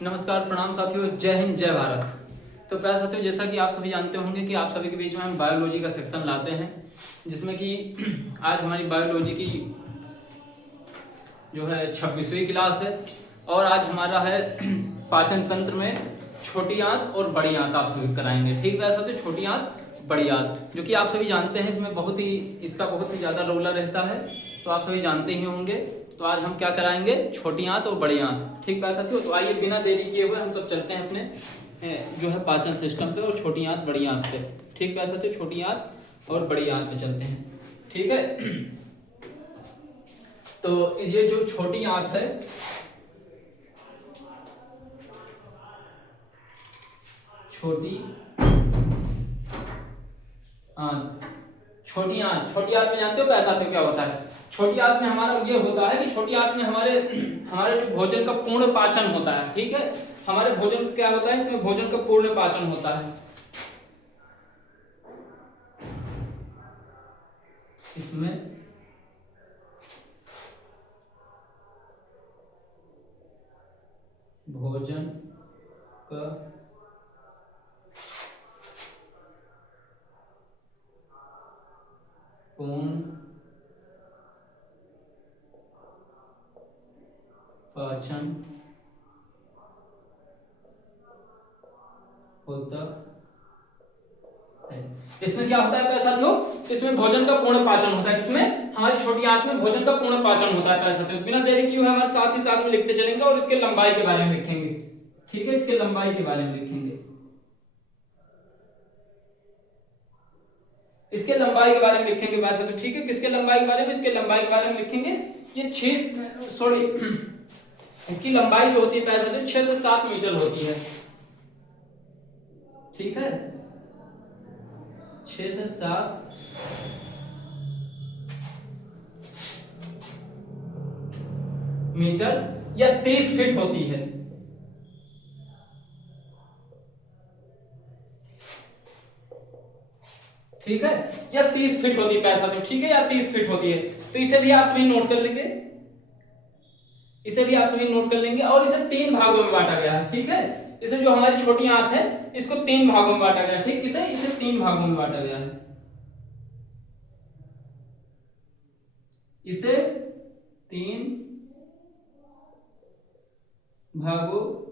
नमस्कार, प्रणाम साथियों, जय हिंद, जय भारत। तो प्यारे साथियों, जैसा कि आप सभी जानते होंगे कि आप सभी के बीच में हम बायोलॉजी का सेक्शन लाते हैं, जिसमें कि आज हमारी बायोलॉजी की जो है 26वीं क्लास है। और आज हमारा है पाचन तंत्र में छोटी आंत और बड़ी आंत आप सभी कराएंगे। ठीक है साथियों, छोटी आंत, बड़ी आंत, जो कि आप सभी जानते हैं इसमें इसका बहुत ही ज़्यादा रोल रहता है, तो आप सभी जानते ही होंगे। तो आज हम क्या कराएंगे, छोटी आंत और बड़ी आंत। ठीक है साथियों, तो आइए बिना देरी किए हुए हम सब चलते हैं अपने जो है पाचन सिस्टम पे और छोटी आंत बड़ी आंत पे। ठीक है साथियों, छोटी आंत और बड़ी आंत पे चलते हैं। ठीक है, तो ये जो छोटी आंत है, छोटी आंत, छोटी आंत, छोटी आंत में जानते हो पैसा तो क्या होता है? छोटी आंत में हमारा ये होता है कि छोटी आंत में हमारे हमारे जो भोजन का पूर्ण पाचन होता है। ठीक है, हमारे भोजन क्या होता है, इसमें भोजन का पूर्ण पाचन होता है। इसमें भोजन का पूर्ण पाचन होता है। इसमें क्या होता है साथियों, इसमें भोजन का पूर्ण पाचन होता है। इसमें हमारी छोटी आंत में भोजन का पूर्ण पाचन होता है साथियों। बिना देरी किए हुए हमारे साथ ही साथ में लिखते चलेंगे और इसके लंबाई के बारे में लिखेंगे। ठीक है, इसके लंबाई के बारे में लिखेंगे, इसके लंबाई के बारे में लिखेंगे वैसे तो। ठीक है, किसके लंबाई के बारे में, इसके लंबाई के बारे में लिखेंगे। ये 6 इसकी लंबाई जो होती है पैसा तो 6 से 7 मीटर होती है। ठीक है, 6 से 7 मीटर या 30 फीट होती है। ठीक है, या 30 फीट होती है पैसा तो। ठीक है, या 30 फीट होती है, तो इसे भी आप सभी नोट कर लेंगे, इसे भी आप सभी नोट कर लेंगे। और इसे 3 भागों में बांटा गया है। ठीक है, इसे जो हमारी छोटी आंत है इसको 3 भागों में बांटा गया है। ठीक, इसे 3 भागों में बांटा गया है, इसे 3 भागों में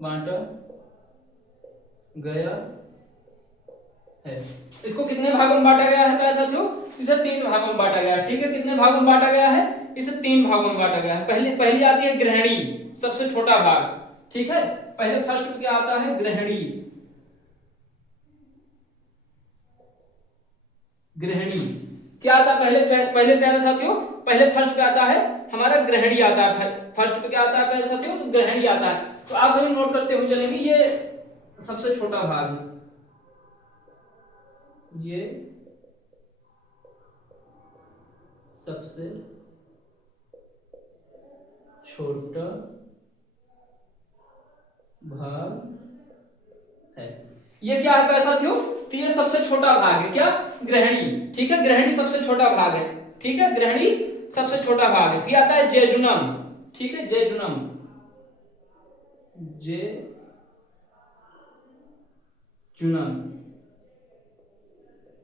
बांटा गया है। इसको कितने भागों में बांटा गया है साथियों? इसे 3 भागों में बांटा गया है। ठीक है, कितने भागों में बांटा गया है? इसे 3 भागों में बांटा गया है। पहली आती है ग्रहणी, सबसे छोटा भाग। ठीक है, पहले फर्स्ट क्या आता है, ग्रहणी। ग्रहणी क्या आता है पहले प्यारे साथियों? पहले फर्स्ट पे आता है हमारा ग्रहणी आता है। फर्स्ट पे क्या आता है प्यारे साथियों? तो ग्रहणी आता है। तो आप सभी नोट करते हुए चलेंगे, ये सबसे छोटा भाग है, ये सबसे छोटा भाग है। ये क्या है साथियों? तो ये सबसे छोटा भाग है, क्या? ग्रहणी। ठीक है, ग्रहणी सबसे छोटा भाग है। ठीक है, ग्रहणी सबसे छोटा भाग है। फिर आता है जेजुनम। ठीक है, जेजुनम, जेजुनम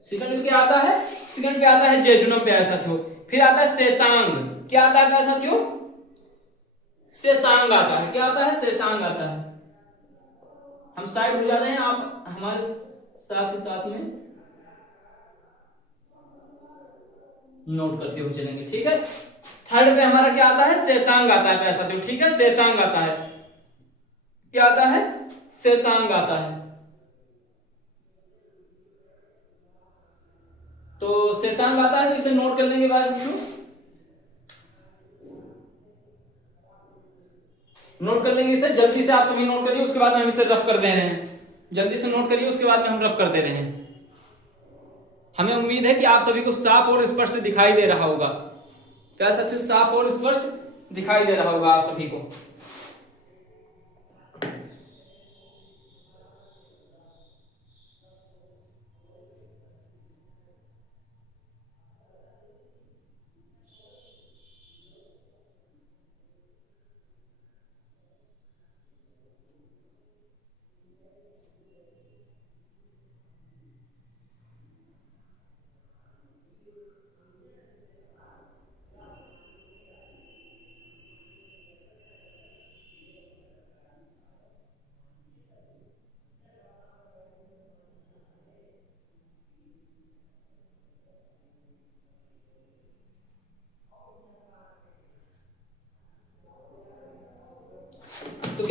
सेकंड पे क्या आता है? सेकंड पे आता है जेजुनम प्यारे साथियों। फिर आता है शेषांग। क्या आता है प्यारे साथियों? शेषांग आता है। क्या आता है? शेषांग आता है। हम साइड हो जाते हैं, आप हमारे साथ ही साथ में नोट करते हुए चलेंगे। ठीक है, थर्ड पे हमारा क्या आता है? शेषांग आता है प्यारे साथियों। ठीक है, शेषांग आता है। क्या आता है? शेषांग आता है। तो शेषांग आता है, तो इसे नोट कर लेंगे प्यारे साथियों, नोट कर लेंगे इसे। जल्दी से आप सभी नोट करिए, उसके बाद में हम इसे रफ कर दे रहे हैं। जल्दी से नोट करिए, उसके बाद में हम रफ कर दे रहे हैं। हमें उम्मीद है कि आप सभी को साफ और स्पष्ट दिखाई दे रहा होगा। क्या साथियों, साफ और स्पष्ट दिखाई दे रहा होगा आप सभी को।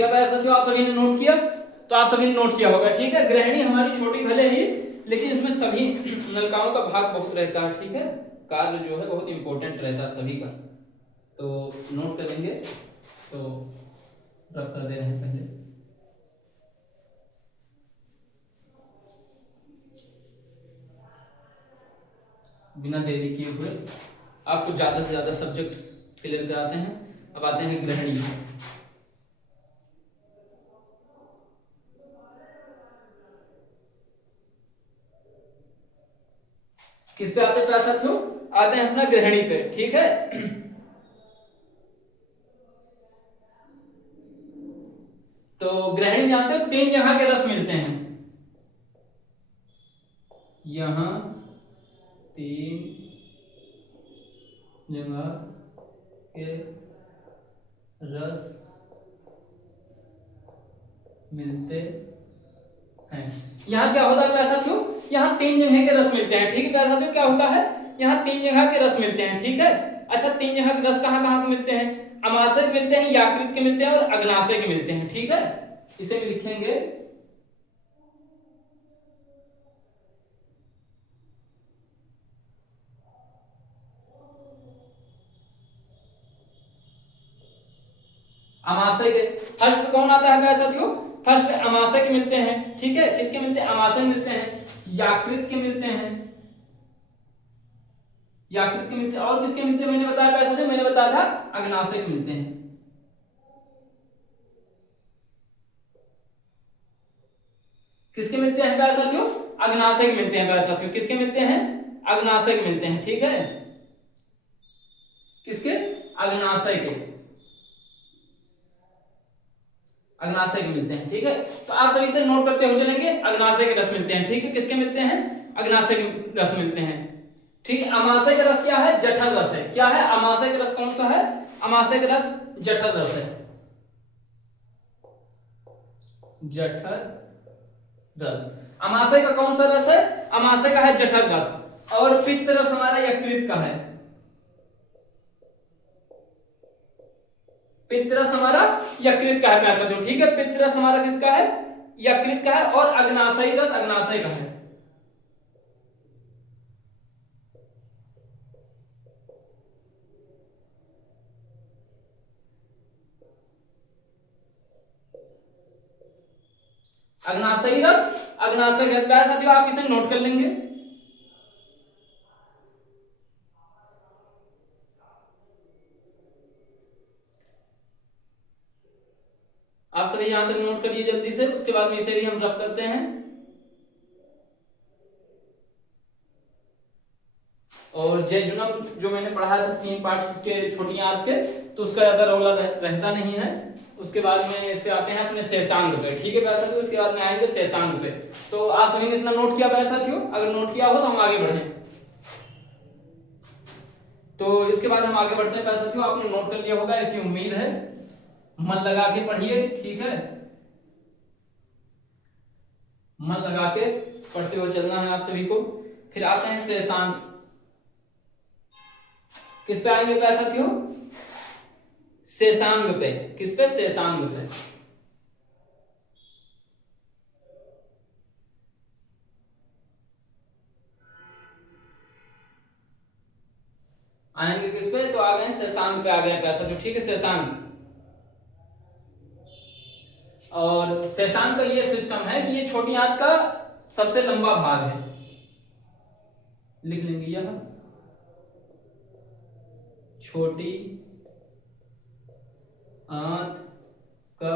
क्या भाई साथियों, आप सभी ने नोट किया? तो आप सभी ने नोट किया होगा, ठीक है। गृहिणी हमारी छोटी भले ही, लेकिन इसमें सभी नलिकाओं का भाग बहुत रहता है, ठीक है। कार्य जो है बहुत इंपॉर्टेंट रहता है सभी का, तो नोट करेंगे। तो रफ कर दे रहे हैं पहले। बिना देरी किए हुए आपको ज्यादा से ज्यादा सब्जेक्ट क्लियर कराते हैं। अब आते हैं गृहिणी। किस पे आते हैं साथियों? आते हैं अपना गृहिणी पे, ठीक है। तो गृहिणी जानते हो 3 जगह के रस मिलते हैं। यहां 3 जगह के रस मिलते हैं। यहाँ क्या होता है प्यारे साथियों? यहाँ 3 जगह के रस मिलते हैं, ठीक है प्यारे साथियों। क्या होता है? यहाँ 3 जगह के रस मिलते हैं, ठीक है। अच्छा, 3 जगह के रस कहाँ कहाँ के मिलते हैं? अमाशय के मिलते हैं, यकृत के मिलते हैं और अग्नाशय के मिलते हैं, ठीक है। इसे भी लिखेंगे। अमाशय के फर्स्ट पे कौन आता है प्यारे साथियों? फर्स्ट पे अमाशय के मिलते हैं, ठीक है। किसके मिलते हैं? अमाशय मिलते हैं, यकृत के मिलते हैं, यकृत के मिलते हैं, और किसके मिलते हैं मैंने बताया प्यारे साथियों? मैंने बताया था अग्नाशय के मिलते हैं। किसके मिलते हैं प्यारे साथियों? अग्नाशय के मिलते हैं प्यारे साथियों। किसके मिलते हैं? अग्नाशय के मिलते हैं, ठीक है। किसके? अग्नाशय के, अग्नाशय के मिलते हैं, ठीक है। तो आप सभी से नोट करते हुए चलेंगे। अग्नाशय के रस मिलते हैं, ठीक है। किसके मिलते हैं? अग्नाशय के रस मिलते हैं, ठीक है। अमाशय का रस क्या है? जठर रस है। क्या है? अमाशय का रस कौन सा है? अमाशय का रस जठर रस है, जठर रस। अमाशय का कौन सा रस है? अमाशय का है जठर रस। और पित्त रस हमारा यकृत का है। पित्त रस हमारा यकृत का है प्यारे साथियों, ठीक है। पित्त रस हमारा किसका है? यकृत का है। और अग्नाशयी रस अग्नाशय का है। अग्नाशयी रस अग्नाशय का प्यारे साथियों, आप इसे नोट कर लेंगे। आप सभी यहां तक नोट करिए जल्दी से, उसके बाद में इसे भी हम रफ करते हैं। और जैजुनम जो मैंने पढ़ा था 3 पार्ट्स के छोटी आंत के, तो उसका ज्यादा रौला रहता नहीं है। उसके बाद में इस पे आते हैं अपने शेषांग पे, ठीक है प्यारे साथियों। उसके बाद में आएंगे शेषांग पे। तो आप सभी ने इतना नोट किया प्यारे साथियों? अगर नोट किया हो तो हम आगे बढ़ें। तो इसके बाद हम आगे बढ़ते हैं प्यारे साथियों। आपने नोट कर लिया होगा ऐसी उम्मीद है। मन लगा के पढ़िए, ठीक है। मन लगा के पढ़ते हुए चलना है आप सभी को। फिर आते हैं शेषांग। किस पे आएंगे प्यारे साथियों? शेषांग पे। किस पे? शेषांग पे। आएंगे किस पे? तो आ गए शेषांग पे, आ गए प्यारे साथियों, ठीक है। शेषांग। और शेषांग का ये सिस्टम है कि ये छोटी आंत का सबसे लंबा भाग है। लिख लेंगे यह छोटी आंत का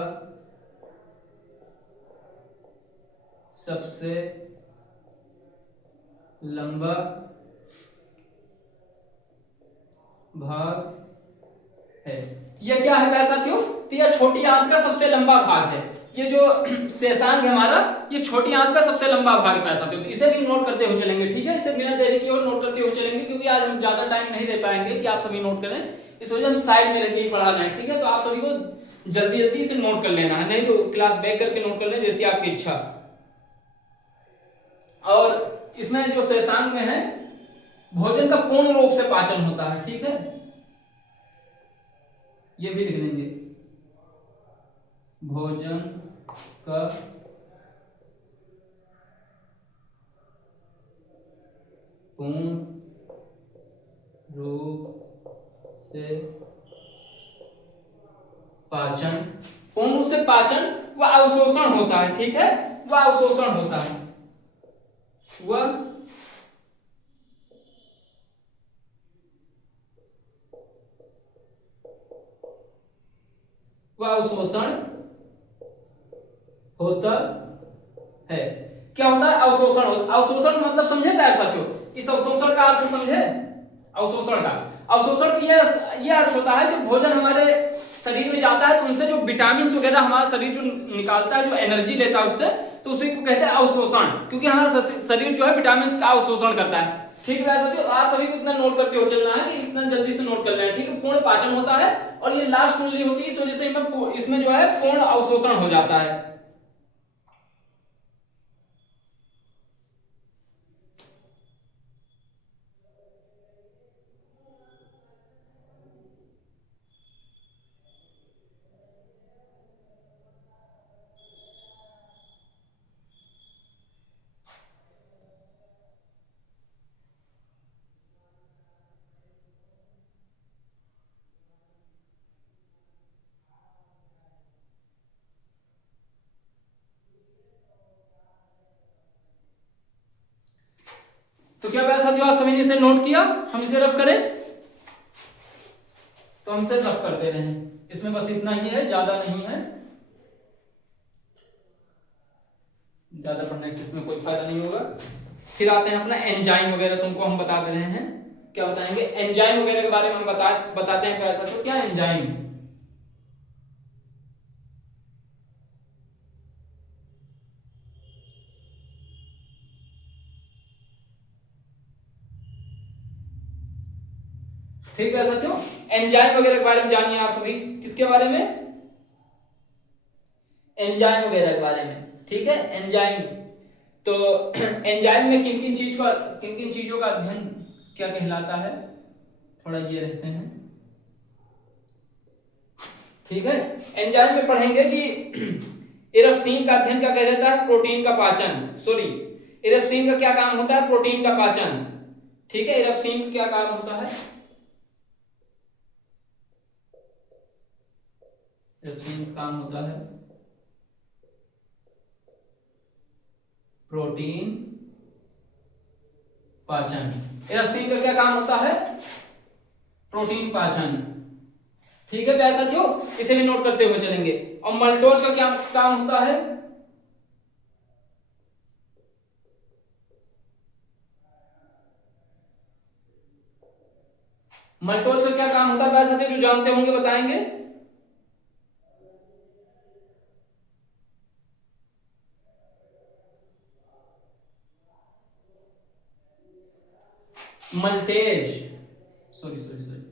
सबसे लंबा भाग है। यह क्या है प्यारे साथियों? तो यह छोटी आंत का सबसे लंबा भाग है। ये जो शेषांग है हमारा, ये छोटी आंत का सबसे लंबा भाग है प्यारे साथियों। तो इसे भी नोट करते हुए चलेंगे, ठीक है। इसे बिना देरी किए नोट करते हुए चलेंगे, क्योंकि आज हम ज्यादा टाइम नहीं दे पाएंगे कि आप सभी नोट करें। इस वजह हम साइड में रख पढ़ाना है, ठीक है। तो आप सभी को जल्दी जल्दी इसे नोट कर लेना है, नहीं तो क्लास बैक करके नोट कर लें, जैसी आपकी इच्छा। और इसमें जो शेषांग में है, भोजन का पूर्ण रूप से पाचन होता है, ठीक है। ये भी लिख देंगे। भोजन का पूर्ण रूप से पाचन, पूर्ण रूप से पाचन व अवशोषण होता है, ठीक है, वह अवशोषण होता है, वह अवशोषण होता है। क्या होता है? अवशोषण होता। अवशोषण मतलब समझे क्या साथियों? इस अवशोषण का अर्थ समझे? अवशोषण का, अवशोषण का ये अर्थ होता है जो भोजन हमारे शरीर में जाता है तो उनसे जो विटामिन वगैरह हमारा शरीर जो निकालता है, जो एनर्जी लेता है उससे, तो उसी को कहते हैं अवशोषण, क्योंकि हमारा शरीर जो है विटामिन का अवशोषण करता है। ठीक है साथियों, आप सभी को इतना नोट करते हो चलना है कि इतना जल्दी से नोट कर लेना, ठीक है। पूर्ण पाचन होता है और ये लास्ट कुंडली होती है, इस वजह से इसमें जो है पूर्ण अवशोषण हो जाता है। तो क्या वैसा जो आप सभी ने इसे नोट किया, हम इसे रफ करें तो हम इसे रफ कर दे रहे हैं। इसमें बस इतना ही है, ज्यादा नहीं है, ज्यादा पढ़ने से इसमें कोई फायदा नहीं होगा। फिर आते हैं अपना एंजाइम वगैरह, तुमको हम बता दे रहे हैं। क्या बताएंगे? एंजाइम वगैरह के बारे में हम बताते हैं कैसा। तो क्या एंजाइम? ठीक है साथियों, एंजाइम वगैरह के बारे में जानिए आप सभी। किसके बारे में? एंजाइम वगैरह के बारे में, ठीक है। एंजाइम, तो एंजाइम में किन किन चीजों का अध्ययन क्या कहलाता है, थोड़ा ये रहते हैं, ठीक है। एंजाइम में पढ़ेंगे कि इरफ्सीन का अध्ययन क्या कहलाता है? प्रोटीन का पाचन। सॉरी, इरफ्सीन का क्या काम होता है? प्रोटीन का पाचन, ठीक है। इरफ्सीन का क्या काम होता है? इरफ्सीन का काम होता है प्रोटीन पाचन। इरफ्सीन का क्या काम होता है? प्रोटीन पाचन, ठीक है प्यारे साथियों, इसे भी नोट करते हुए चलेंगे। और मल्टोज का क्या काम होता है? मल्टोज का क्या काम होता है प्यारे साथियों? जो जानते होंगे बताएंगे। मल्टेज, सॉरी सॉरी सॉरी,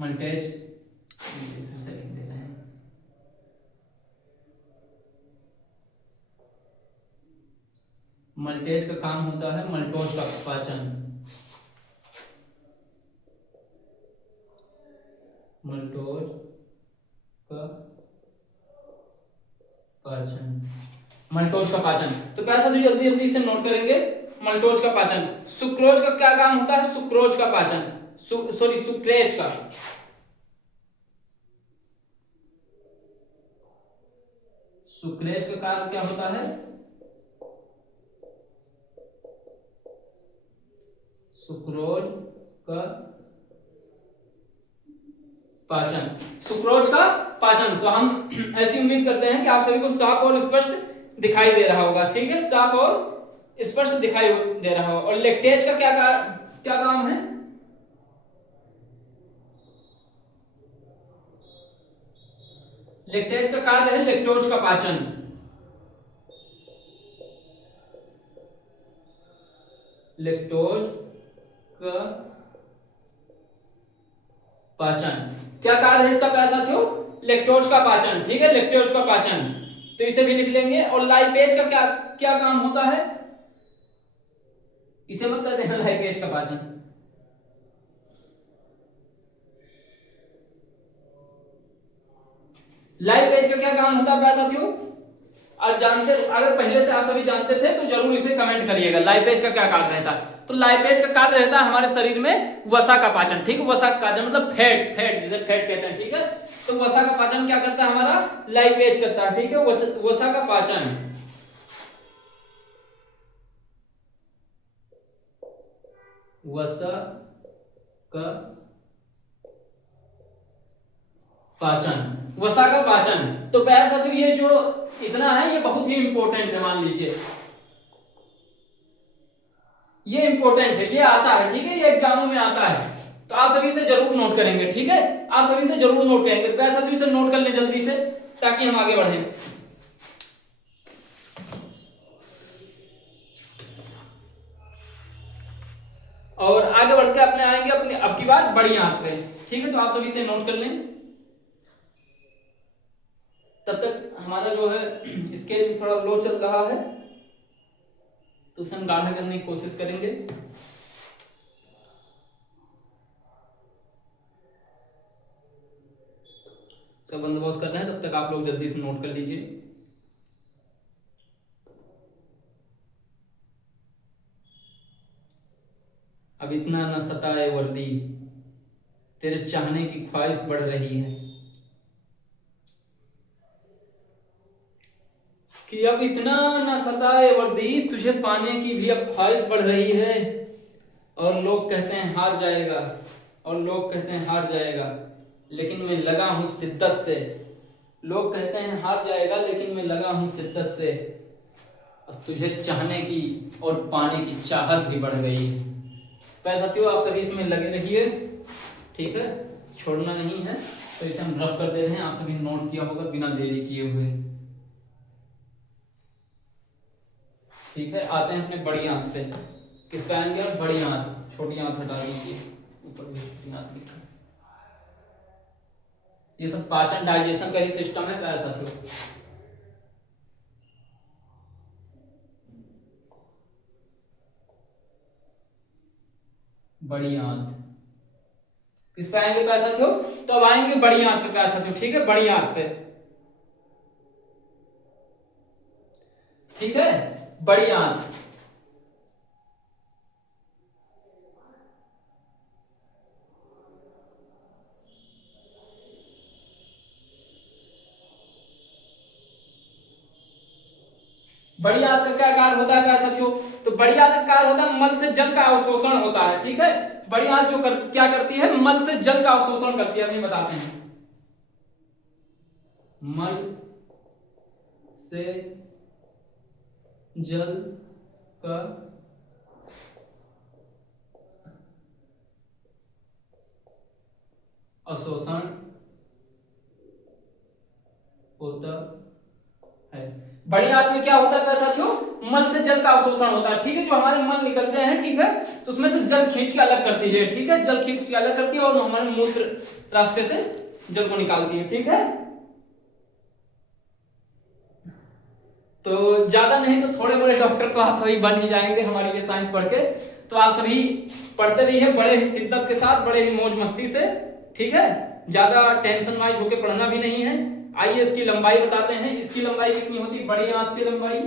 मल्टेज सेकंड दे रहे हैं। मल्टेज का काम होता है मल्टोज का पाचन, मल्टोज का पाचन, मल्टोज का पाचन। तो पैसा तो जल्दी जल्दी से नोट करेंगे। मल्टोज का पाचन। सुक्रोज का क्या काम होता है? सुक्रोज का पाचन, सॉरी सुक्रेज का, सुक्रेज का कार्य क्या होता है? सुक्रोज का पाचन, सुक्रोज का पाचन। तो हम ऐसी उम्मीद करते हैं कि आप सभी को साफ और स्पष्ट दिखाई दे रहा होगा, ठीक है, साफ और स्पष्ट दिखाई दे रहा होगा। और लेक्टेज का क्या काम है? लेक्टेज का कार्य है लेक्टोज का पाचन, लेक्टोज का पाचन। क्या कार्य है इसका प्यारे साथियों? लेक्टोज का पाचन, ठीक है, लेक्टोज का पाचन। तो इसे भी लिख लेंगे। और लाइपेज का क्या क्या काम होता है? इसे मत कर देना लाइपेज का पाचन। लाइव पेज का क्या काम होता है प्यारे साथियों? आज जानते, अगर पहले से आप सभी जानते थे तो जरूर इसे कमेंट करिएगा। लाइव पेज का क्या कार्य रहता है? तो लाइव पेज का कार्य रहता है हमारे शरीर में वसा का पाचन, ठीक है। वसा का पाचन मतलब फैट, फैट जिसे फैट कहते हैं, ठीक है। तो वसा का पाचन क्या करता है हमारा? लाइव पेज करता है, ठीक है। वसा का पाचन, वसा का पाचन, वसा का पाचन। तो प्यारे साथियों ये जो इतना है ये बहुत ही इंपॉर्टेंट है, मान लीजिए ये इंपॉर्टेंट है, ये आता है, ठीक है, ये एग्जामों में आता है। तो आप सभी से जरूर नोट करेंगे, ठीक है, आप सभी से जरूर नोट करेंगे। तो प्यारे साथियों इसे नोट कर लें जल्दी से ताकि हम आगे बढ़ें। और आगे बढ़ के अपने आएंगे अपने अब की बार बड़ी आंत पे, ठीक है। तो आप सभी से नोट कर लें। तब तक हमारा जो है स्केल भी थोड़ा लो चल रहा है, तो उसे हम गाढ़ा करने की कोशिश करेंगे। सब बंदोबस्त कर रहे हैं, तब तक आप लोग जल्दी से नोट कर लीजिए। अब इतना न सताए वर्दी, तेरे चाहने की ख्वाहिश बढ़ रही है। कि अब इतना न सताए वर्दी, तुझे पाने की भी अब ख्वाहिश बढ़ रही है। और लोग कहते हैं हार जाएगा, और लोग कहते हैं हार जाएगा, लेकिन मैं लगा हूं शिद्दत से। लोग कहते हैं हार जाएगा, लेकिन मैं लगा हूं शिद्दत से। अब तुझे चाहने की और पाने की चाहत भी बढ़ गई है। प्यारे साथियों आप सभी इसमें लगे रहिए, ठीक है, छोड़ना नहीं है। तो इसे हम रफ कर दे रहे हैं, आप सभी नोट किया होगा बिना देरी किए हुए, ठीक है। आते हैं अपने बड़ी आंत पे। किस पे आएंगे? बड़ी आंत, छोटी आंत हटा दीजिए, ऊपर भी छोटी आंत लिखा। ये सब पाचन डाइजेशन का ही सिस्टम है प्यारे साथियों। बड़ी आंत किस पे आएंगे प्यारे साथियों? तो अब आएंगे बड़ी आंत पे प्यारे साथियों, ठीक है, बड़ी आंत पे, ठीक है, बड़ी आंत। बड़ी आंत का क्या कार्य होता है प्यारे साथियों? तो बड़ी आंत का कार्य होता है मल से जल का अवशोषण होता है, ठीक है। बड़ी आंत क्या करती है? मल से जल का अवशोषण करती है, अभी बताते हैं। मल से जल का अवशोषण होता है। बड़ी आंत में क्या होता है साथियों? मल से जल का अवशोषण होता है, ठीक है। जो हमारे मल निकलते हैं, ठीक है, तो उसमें से जल खींच के अलग करती है, ठीक है, जल खींच के अलग करती है और हमारे मूत्र रास्ते से जल को निकालती है, ठीक है। तो ज्यादा नहीं तो थोड़े बड़े डॉक्टर तो आप सभी बन ही जाएंगे हमारी ये साइंस पढ़ के। तो आप सभी पढ़ते रहिए बड़े ही शिद्दत के साथ, बड़े ही मौज मस्ती से, ठीक है। ज्यादा टेंशन वाइज होके पढ़ना भी नहीं है। आइए इसकी लंबाई बताते हैं। इसकी लंबाई कितनी होती है? बड़ी आंत की लंबाई,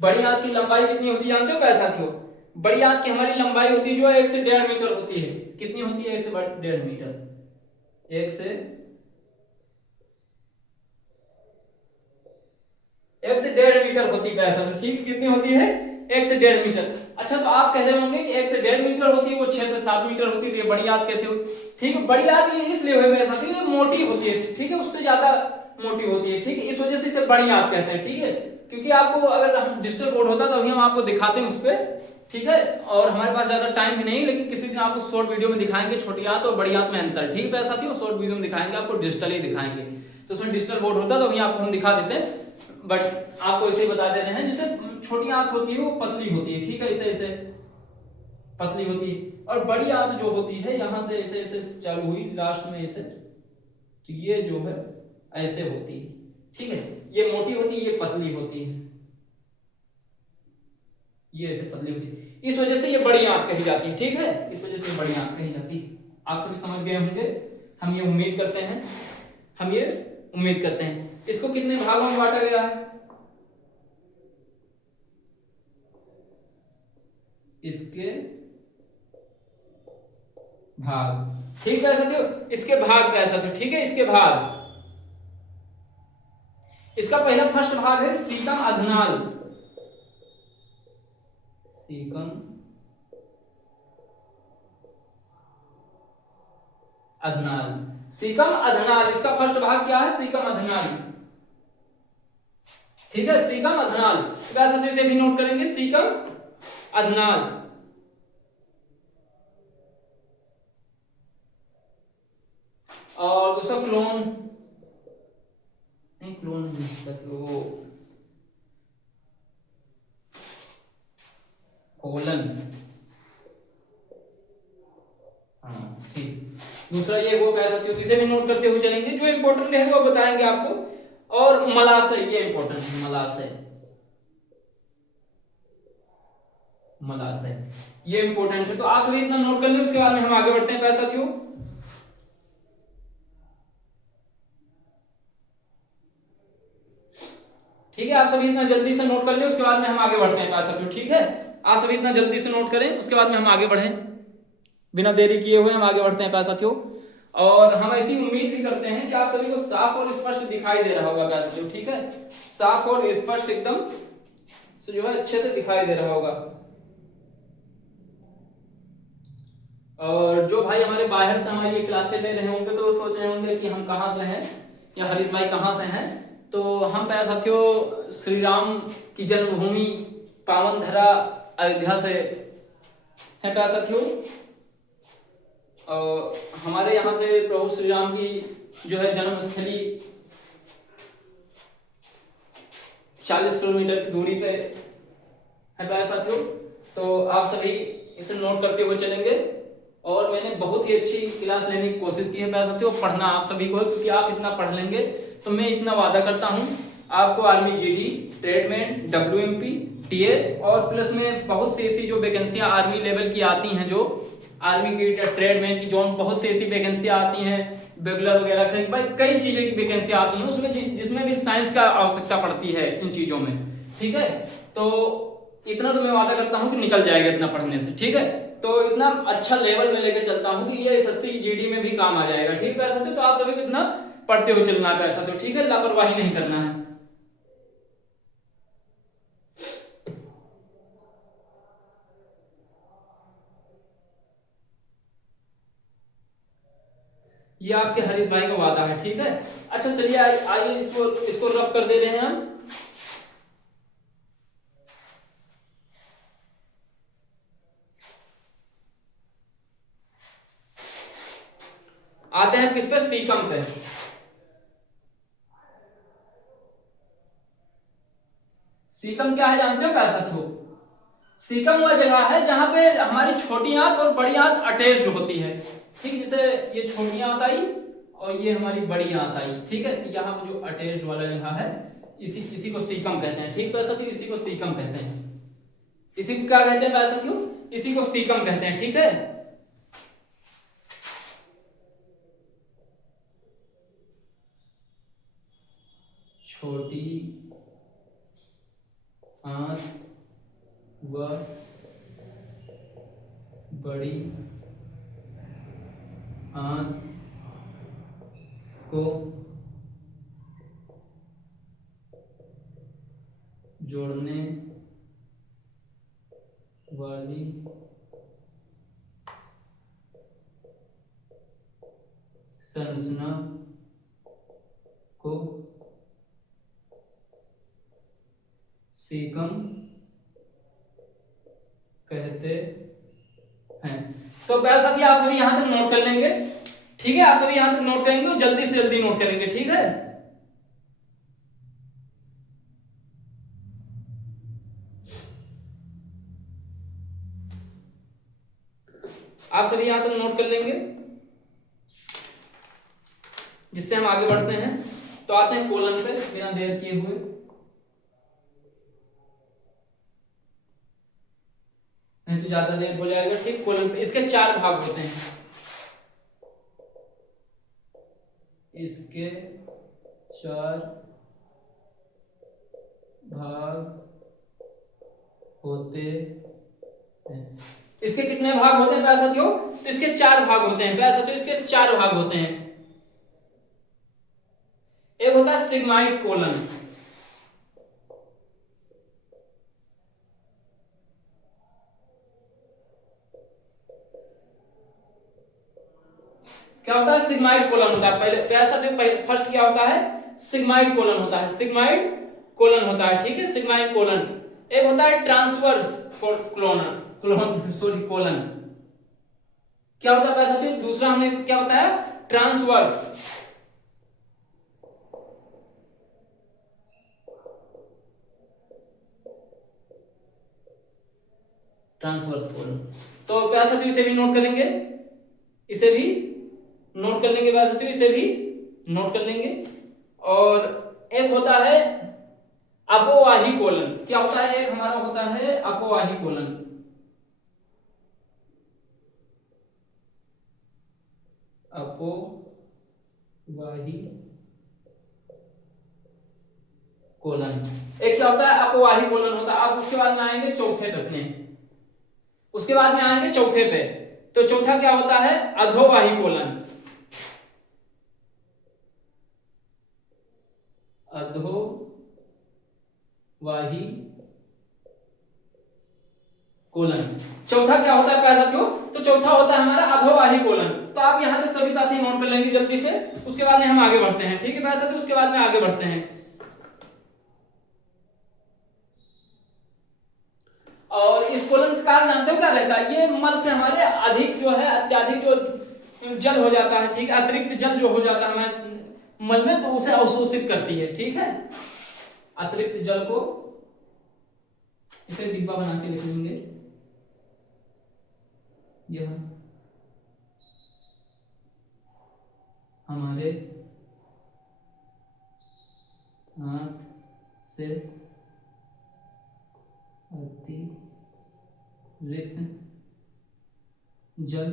बड़ी आंत की लंबाई कितनी होती है जानते हो प्यारे साथियों? बड़ी आंत की हमारी लंबाई होती है जो 1 से 1.5 मीटर होती है। कितनी होती है? 1 से 1.5 मीटर, 1 से 1.5 मीटर होती है ऐसा, ठीक। कितनी होती है? 1 से 1.5 मीटर। अच्छा तो आप कह रहे होंगे कि 1 से 1.5 मीटर होती है, वो 6 से 7 मीटर होती है, तो ये बड़ी आंत कैसे हुई? ठीक है, बड़ी आंत ये इसलिए हुई ऐसा, ये मोटी होती है, ठीक है, उससे ज्यादा मोटी होती है, ठीक है, इस वजह से इसे बड़ी आंत कहते हैं, ठीक है। क्योंकि आपको अगर हम डिजिटल बोर्ड होता तो अभी हम आपको दिखाते हैं उस पर, ठीक है। और हमारे पास ज्यादा टाइम भी नहीं, लेकिन किसी दिन आपको शॉर्ट वीडियो में दिखाएंगे छोटी आंत और बड़ी आंत में अंतर, ठीक है साथियों। शॉर्ट वीडियो में दिखाएंगे आपको, डिजिटल ही दिखाएंगे। तो उसमें डिजिटल बोर्ड होता तो अभी आपको हम दिखा देते हैं, बट आपको इसे बता दे रहे हैं। जैसे छोटी आंत होती है वो पतली होती है, ठीक है, इसे इसे पतली होती है। और बड़ी आंत जो होती है यहां से ऐसे ऐसे चालू हुई लास्ट में ऐसे, तो ये जो है ऐसे होती है, ठीक है। ये मोटी होती है, ये पतली होती है। ये ऐसे पतली होती है, इस वजह से ये बड़ी आंत कही जाती है। ठीक है, इस वजह से बड़ी आंत कही जाती है। आप सभी समझ गए होंगे, हम ये उम्मीद करते हैं, हम ये उम्मीद करते हैं। इसको कितने भागों में बांटा गया है? इसके भाग, ठीक है साथियों, इसके भाग का साथियों, ठीक है, इसके भाग। इसका पहला फर्स्ट भाग है सीकम अधनाल, सीकम अधनाल, सीकम अधनाल, इसका फर्स्ट भाग क्या है? सीकम अधनाल। ठीक है, सीकम अधनाल, साथियों इसे भी नोट करेंगे, सीकम अधनाल। और दूसरा क्लोन, नहीं क्लोन नहीं साथियों, कोलन। हाँ ठीक, दूसरा ये वो कह सकते हो, इसे भी नोट करते हुए चलेंगे, जो इंपॉर्टेंट है वो बताएंगे आपको। और मलाशय, ये इंपॉर्टेंट है, मलाशय, मलाशय ये इंपॉर्टेंट है। तो आप सभी इतना नोट कर लें, उसके बाद में हम आगे बढ़ते हैं प्यारे साथियों। ठीक है, आप सभी इतना जल्दी से नोट कर लें, उसके बाद में हम आगे बढ़ते हैं प्यारे साथियों। ठीक है, आप सभी इतना जल्दी से नोट करें, उसके बाद में हम आगे बढ़ें, बिना देरी किए हुए हम आगे बढ़ते हैं प्यारे साथियों। और हम ऐसी उम्मीद भी करते हैं कि आप सभी को साफ और स्पष्ट दिखाई दे रहा होगा प्यारे साथियों। ठीक है, साफ और स्पष्ट एकदम से जो है अच्छे से दिखाई दे रहा होगा। और जो भाई हमारे बाहर से हमारी ये क्लासें ले रहे होंगे तो सोच रहे होंगे कि हम कहाँ से हैं, या हरीश भाई कहाँ से हैं। तो हम प्यारे साथियों श्री राम की जन्मभूमि पावन धरा अयोध्या से हैं प्यारे साथियों। और हमारे यहाँ से प्रभु श्री राम की जो है जन्मस्थली 40 किलोमीटर की दूरी पे है प्यारे साथियों। तो आप सभी इसे नोट करते हुए चलेंगे। और मैंने बहुत ही अच्छी क्लास लेने की कोशिश की है प्यारे साथियों, पढ़ना आप सभी को, क्योंकि आप इतना पढ़ लेंगे तो मैं इतना वादा करता हूँ आपको आर्मी जीडी, ट्रेडमैन, डब्ल्यूएमपी, टीए और प्लस में बहुत सी ऐसी जो वैकेंसियां आर्मी लेवल की आती हैं, जो आर्मी की ट्रेडमैन की जो बहुत सी ऐसी वैकेंसियां आती हैं, रेगुलर वगैरह भाई कई चीजें की वैकेंसियां आती हैं, उसमें जिसमें भी साइंस का आवश्यकता पड़ती है इन चीजों में। ठीक है, तो इतना तो मैं वादा करता हूँ कि निकल जाएगा इतना पढ़ने से। ठीक है, तो इतना अच्छा लेवल में लेके चलता हूँ कि ये एसएससी जीडी में भी काम आ जाएगा। ठीक है साथियों, तो आप सभी को इतना पढ़ते हुए चलना है साथियों। ठीक है, लापरवाही नहीं करना है। ये आपके हरीश भाई का वादा है। ठीक है, अच्छा चलिए आइए इसको रब कर दे रहे हैं हम। आते हैं किस पे? सीकम पे। सीकम क्या है जानते हो प्यारे साथियों? सीकम वह जगह है जहां पे हमारी छोटी आंत और बड़ी आंत अटैच्ड होती है। ठीक है, जैसे ये छोटी आंत आई और ये हमारी बड़ी आंत आई। ठीक है, तो यहाँ जो अटैच्ड वाला जगह है इसी को सीकम कहते हैं। ठीक है साथियों, इसी को सीकम कहते हैं। इसी को क्या कहते हैं प्यारे साथियों? इसी को सीकम कहते हैं। ठीक है, छोटी आंत व बड़ी आंत को जोड़ने वाली संरचना को सीकम कहते हैं। तो प्यारे साथी आप सभी यहां तक नोट कर लेंगे। ठीक है, आप सभी यहां तक नोट करेंगे और जल्दी से जल्दी नोट करेंगे। ठीक है, आप सभी यहां तक नोट कर लेंगे, जिससे हम आगे बढ़ते हैं। तो आते हैं कोलन पे बिना देर किए हुए। तो ज्यादा देर हो जाएगा, ठीक। कोलन पे इसके 4 भाग होते हैं, इसके 4 भाग होते हैं। इसके कितने भाग होते हैं प्यारे साथियों? तो इसके 4 भाग होते हैं प्यारे साथियों, इसके 4 भाग होते हैं। एक होता है सिग्माइड कोलन, क्या होता है? सिग्माइड कोलन होता है। पहले प्यारे साथियों फर्स्ट क्या होता है? सिग्माइड कोलन होता है, सिग्माइड कोलन होता है, ठीक है, सिग्माइड कोलन। एक होता है ट्रांसवर्स कोलन, क्या होता है प्यारे साथियों? दूसरा हमने क्या बताया? Transverse colon. तो प्यारे साथियों इसे भी नोट करेंगे, इसे भी नोट कर लेंगे प्यारे साथियों, इसे भी नोट कर लेंगे। और एक होता है अपोवाही कोलन, क्या होता है? एक हमारा होता है अपोवाही कोलन, अपोवाही कोलन। एक क्या होता है? अपोवाही कोलन होता है। अब उसके बाद में आएंगे चौथे पे अपने, उसके बाद में आएंगे चौथे पे। तो चौथा क्या होता है? अधोवाही कोलन, अधोवाही कोलन। चौथा क्या होता है प्यारे साथियों? तो चौथा होता है हमारा अधोवाही कोलन। तो आप यहां तक सभी साथी नोट कर लेंगे जल्दी से, उसके बाद में हम आगे बढ़ते हैं, ठीक है प्यारे साथियों, उसके बाद में आगे बढ़ते हैं। और इस कोलन का कारण जानते हो क्या रहता है? ये मल से हमारे अधिक जो है, अत्यधिक जो जल हो जाता है, ठीक है, अतिरिक्त जल जो हो जाता है हमारे मल में, तो उसे अवशोषित करती है, ठीक है। अतिरिक्त जल को इसे डिब्बा बना के लिख लेंगे, यह हमारे हाथ से अतिरिक्त जल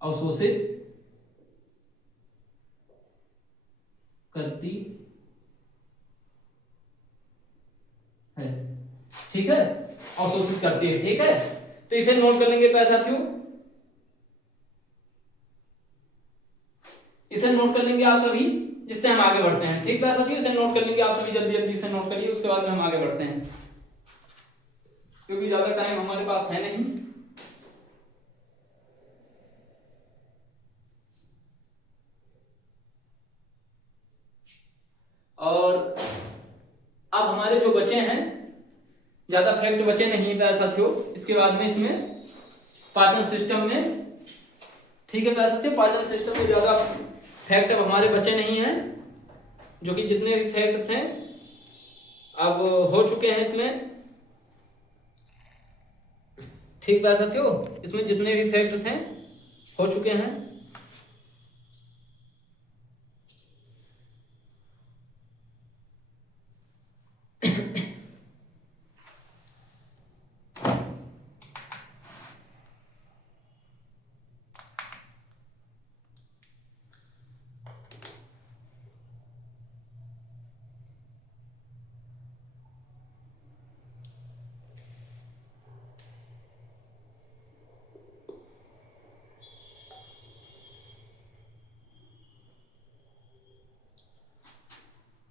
अवशोषित करती है, ठीक है, अवशोषित करती है, ठीक है। तो इसे नोट कर लेंगे प्यारे साथियों, इसे नोट कर लेंगे आप सभी, जिससे हम आगे बढ़ते हैं, ठीक प्यारे साथियों, इसे नोट कर लेंगे आप सभी, जल्दी जल्दी इसे नोट करिए, उसके बाद में हम आगे बढ़ते हैं, क्योंकि ज्यादा टाइम हमारे पास है नहीं। और अब हमारे जो बचे हैं, ज्यादा फैक्ट बचे नहीं प्यारे साथियों, इसके बाद में इसमें पाचन सिस्टम में, ठीक है प्यारे साथियों, पाचन सिस्टम में ज्यादा फैक्ट अब हमारे बचे नहीं हैं, जो कि जितने भी फैक्ट थे अब हो चुके हैं इसमें, ठीक प्यारे साथियों, इसमें जितने भी फैक्ट थे हो चुके हैं।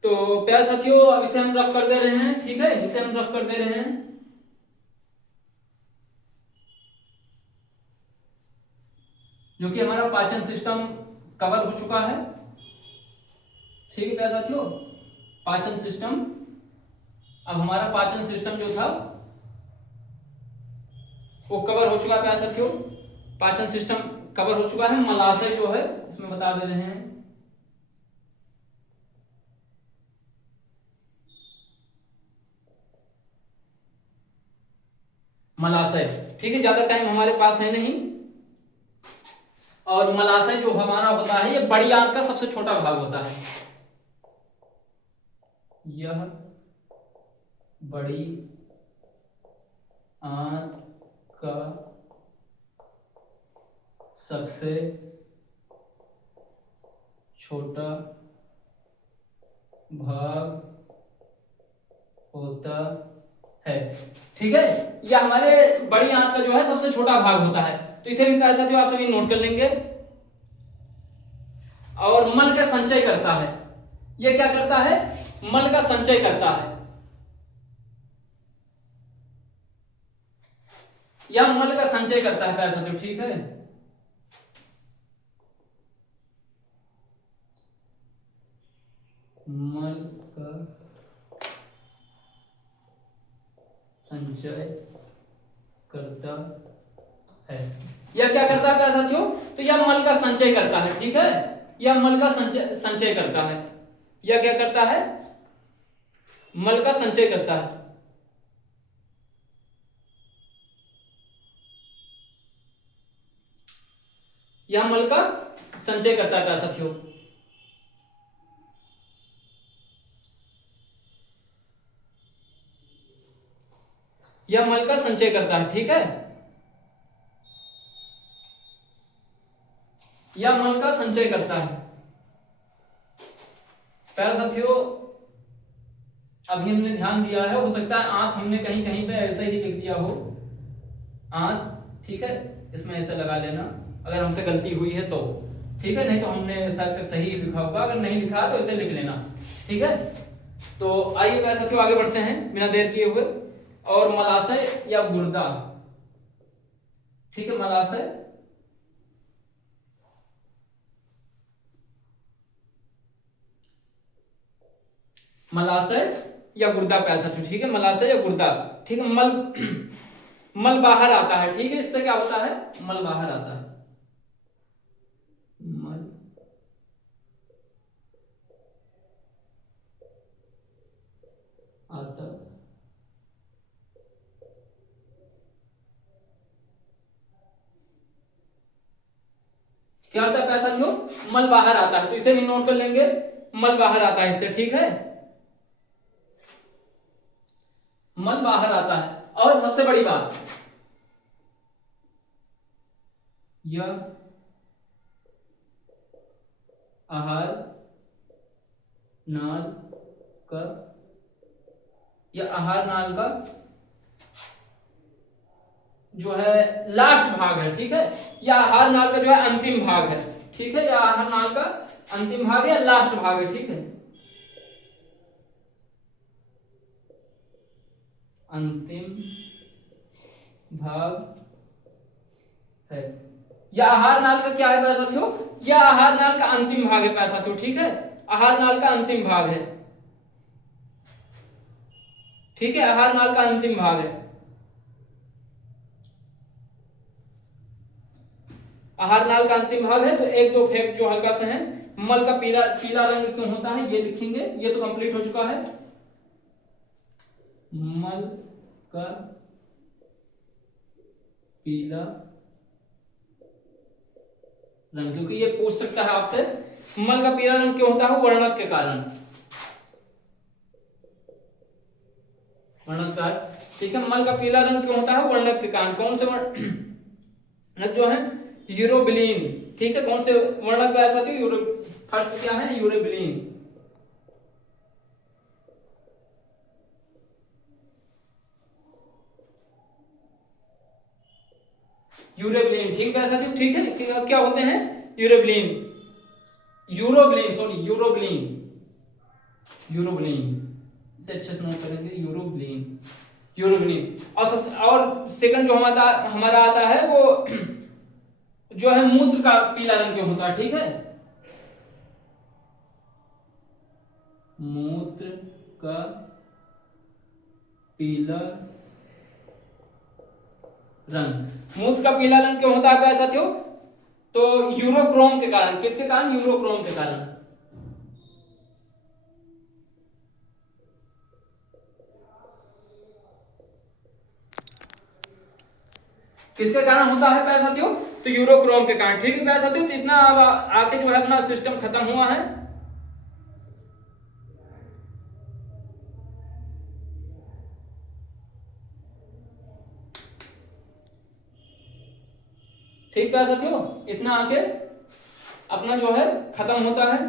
तो प्यारे साथियों अब इसे हम रफ कर दे रहे हैं, ठीक है, इसे हम रफ कर दे रहे हैं। जो कि हमारा पाचन सिस्टम कवर हो चुका है, ठीक है प्यारे साथियों, पाचन सिस्टम, अब हमारा पाचन सिस्टम जो था वो कवर हो चुका है प्यारे साथियों, पाचन सिस्टम कवर हो चुका है। मलाशय जो है इसमें बता दे रहे हैं, मलाशय, ठीक है, ज्यादा टाइम हमारे पास है नहीं। और मलाशय जो हमारा होता है ये बड़ी आंत का सबसे छोटा भाग होता है, यह बड़ी आंत का सबसे छोटा भाग होता है। ठीक है, यह हमारे बड़ी आंत का जो है सबसे छोटा भाग होता है। तो इसे भी प्यारे साथियों आप सभी नोट कर लेंगे। और मल का संचय करता है, यह क्या करता है? मल का संचय करता है। यह मल का संचय करता है प्यारे साथियों। ठीक है, मल का संचय करता है। यह क्या करता है प्यारे साथियों? तो यह मल का संचय करता है। ठीक है, यह मल का संचय करता है। यह क्या करता है? मल का संचय करता है। यह मल का संचय करता है प्यारे साथियों। यह मल का संचय करता है। ठीक है, यह मल का संचय करता है। प्यारे साथियों अभी हमने ध्यान दिया है, हो सकता है आंत हमने कहीं कहीं पे ऐसे ही लिख दिया हो आंत। ठीक है, इसमें ऐसे लगा लेना अगर हमसे गलती हुई है तो। ठीक है, नहीं तो हमने शायद तक सही लिखा होगा, अगर नहीं लिखा तो इसे लिख लेना। ठीक है, तो आइए प्यारे साथियों आगे बढ़ते हैं बिना देर किए हुए। और मलाशय या गुर्दा। ठीक है, मलाशय या गुर्दा प्यारे साथियों। ठीक है, मलाशय या गुर्दा। ठीक है, मल बाहर आता है। ठीक है, इससे क्या होता है? मल बाहर आता है। मल आता क्या होता है प्यारे साथियों? मल बाहर आता है। तो इसे भी नोट कर लेंगे, मल बाहर आता है इससे। ठीक है, मल बाहर आता है। और सबसे बड़ी बात, यह आहार नाल का, यह आहार नाल का जो है लास्ट भाग है। ठीक है, यह आहार नाल का जो है अंतिम भाग है। ठीक है, यह आहार नाल का अंतिम भाग या लास्ट भाग है। ठीक है, अंतिम भाग है। यह आहार नाल का क्या है प्यारे साथियों? यह आहार नाल का अंतिम भाग है प्यारे साथियों। ठीक है, आहार नाल का अंतिम भाग है। ठीक है, आहार नाल का अंतिम भाग है। आहार नाल का अंतिम भाग है। तो एक दो फैक्ट जो हल्का से है, मल का पीला पीला रंग क्यों होता है ये लिखेंगे, ये तो कंप्लीट हो चुका है। मल का पीला रंग, क्योंकि ये पूछ सकता है आपसे मल का पीला रंग क्यों होता है? वर्णक के कारण, वर्णक कारण। ठीक है, मल का पीला रंग क्यों होता है? वर्णक के कारण। कौन से वर्णक जो है? यूरोबिलीन। ठीक है, कौन से वर्णक का ऐसा थी? फर्स्ट क्या है? यूरोबिलीन। यूरोबिलीन। ठीक है ऐसा थी। ठीक है, क्या होते हैं? यूरोबिलीन, यूरोबिलीन, सॉरी यूरोबिलीन, यूरोबिलीन से अच्छे से नोट करेंगे। यूरोबिलीन, यूरोबिलीन। और सेकंड जो हमारा आता है वो जो है मूत्र का पीला रंग क्यों होता है? ठीक है, मूत्र का पीला रंग। मूत्र का पीला रंग क्यों होता है प्यारे साथियों? तो यूरोक्रोम के कारण। किसके कारण? यूरोक्रोम के कारण। किसके कारण होता है प्यारे साथियों? तो यूरोक्रोम के कारण। ठीक है प्यारे साथियों, तो इतना अब आके जो है अपना सिस्टम खत्म हुआ है। ठीक है साथियों, इतना आके अपना जो है खत्म होता है।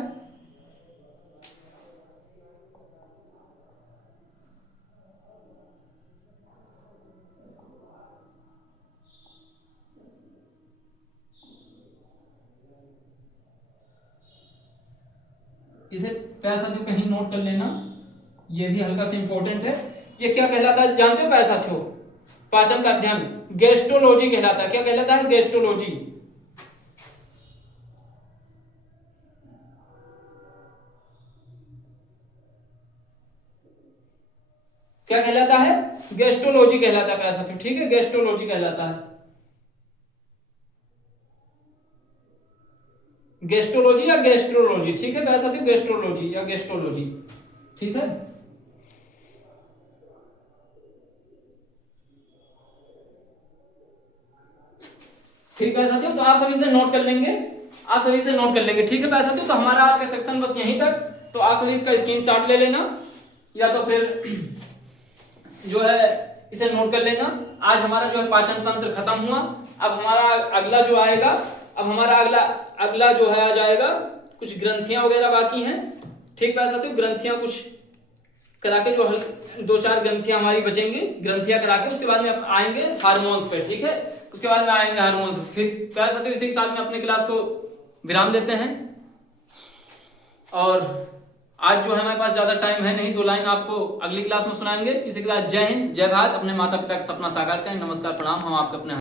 इसे पैसा साथियों कहीं नोट कर लेना, ये भी हल्का सा इंपॉर्टेंट है। ये क्या कहलाता है जानते हो पैसा साथियों? पाचन का अध्ययन गैस्ट्रोलॉजी कहलाता है। क्या कहलाता है? गैस्ट्रोलॉजी। क्या कहलाता है? गैस्ट्रोलॉजी कहलाता है पैसा साथियों, ठीक है, गैस्ट्रोलॉजी कहलाता है। गैस्ट्रोलॉजी या गैस्ट्रोलॉजी, ठीक है पैसा साथियों, गैस्ट्रोलॉजी या गैस्ट्रोलॉजी, ठीक है। ठीक है साथियों, तो आप सभी से नोट कर लेंगे, आप सभी से नोट कर लेंगे, ठीक है पैसा साथियों। तो हमारा आज का सेक्शन बस यहीं तक। तो आप सभी इसका स्क्रीनशॉट ले लेना या तो फिर जो है इसे नोट कर लेना। आज हमारा जो है पाचन तंत्र खत्म हुआ। अब हमारा अगला जो आएगा, अब हमारा अगला जो है आ जाएगा, कुछ ग्रंथियां वगैरह बाकी हैं, ठीक है साथियों। ग्रंथियां कुछ करा के, जो 2-4 ग्रंथियां हमारी बचेंगी, ग्रंथियां करा के उसके बाद में आएंगे हार्मोन्स पे, ठीक है। उसके बाद में आएंगे हार्मोन्स। फिर क्या साथियों, इसी के साथ में अपने क्लास को विराम देते हैं। और आज जो है हमारे पास ज्यादा टाइम है नहीं, 2 लाइन आपको अगली क्लास में सुनाएंगे। इसी के साथ जय हिंद, जय भारत। अपने माता पिता का सपना साकार करें। नमस्कार, प्रणाम। हम आपके अपने